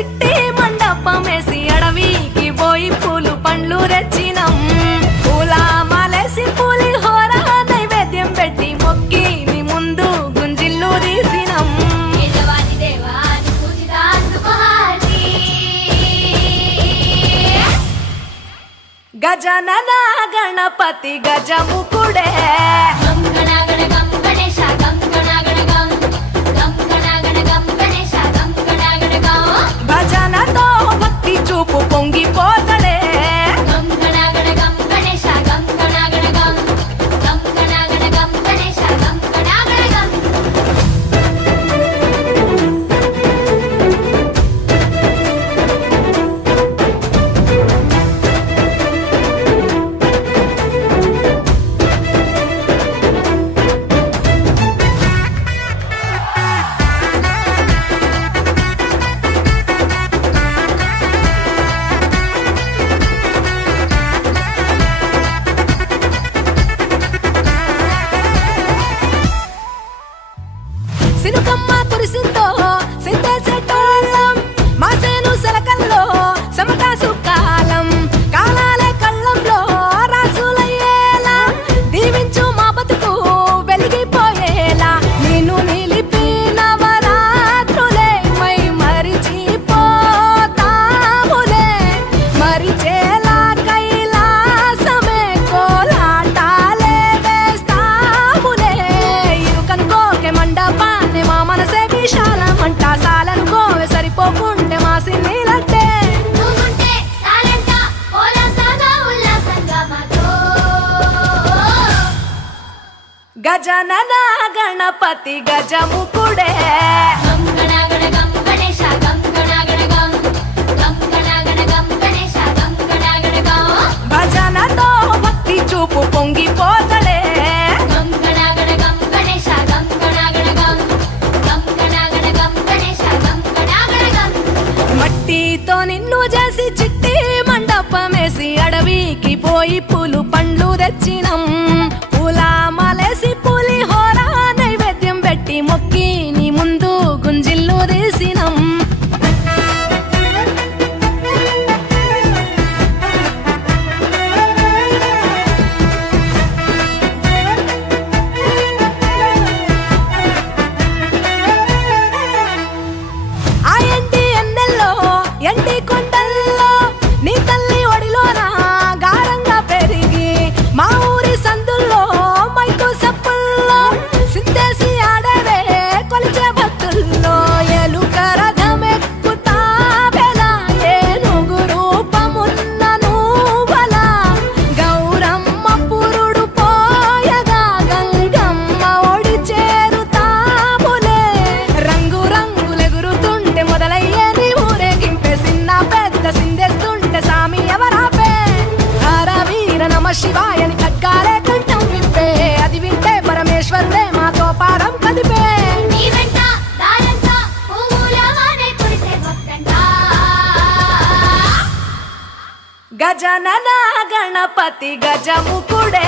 చిట్టి మండపమేసి అడవికి పోయి పూలు పండ్లు తెచ్చినం పూల మాలేసి పులిహోర నైవేద్యం పెట్టి మొక్కి నీ ముందు గుంజిల్లు తీసినం గజనన గణపతి గజముకుడే భజనతో భక్తి చూపు పొంగిపోతడే సినుకమ్మ కురిసిందో సింతేసేటోళ్ళం మాసేను సెలకల్లో సమటాసు కాలం కాలాలే కళ్ళంలో రాసులయ్యేలా దీవించు మా బతుకు వెలిగిపోయేలా నేను నిలిపి నవరాత్రులే మై మరిచిపోతాములే మరిచేలా కైలాసమే కోలాటాలే వేస్తాములే ఇరుకనుకోకే మండప మా మనసే విశాలమంట సాలనుకోవే సరిపోకుంటే మా సిన్నీలంటే గజనన గణపతి గజముకుడే భజనతో భక్తి చూపు పొంగిపోతడే మట్టితో నిన్ను చేసి చిట్టి మండపమేసి అడవికి పోయి పూలు పండ్లు తెచ్చినం పూల మాలేసి పులిహోర నైవేద్యం పెట్టి మొక్కి నీ ముందు గుంజిల్లు తీసినం ఎండి కొండల్లో నీ తల్లి ఒడిలోన గారంగా పెరిగి మా ఊరి సందుల్లో మైకు సప్పుల్లో సింతేసి ఆడవే కొలిచే భక్తుల్లో ఎలుక రథమెక్కుతావెలా ఏనుగు రూపమున్న నువ్వలా గౌరమ్మ పురుడు పోయగా గంగమ్మ ఒడి చేరుతాములే రంగు రంగులెగురుతుంటే మొదలయ్యే సిందేస్తుంటే సామి ఎవరాపే హర వీర నమ శివాయని ఖడ్గాలే కంఠం విప్పే అది వింటే పరమేశ్వరుడే మాతో పారం కదిపే గజనన గణపతి గజముకుడే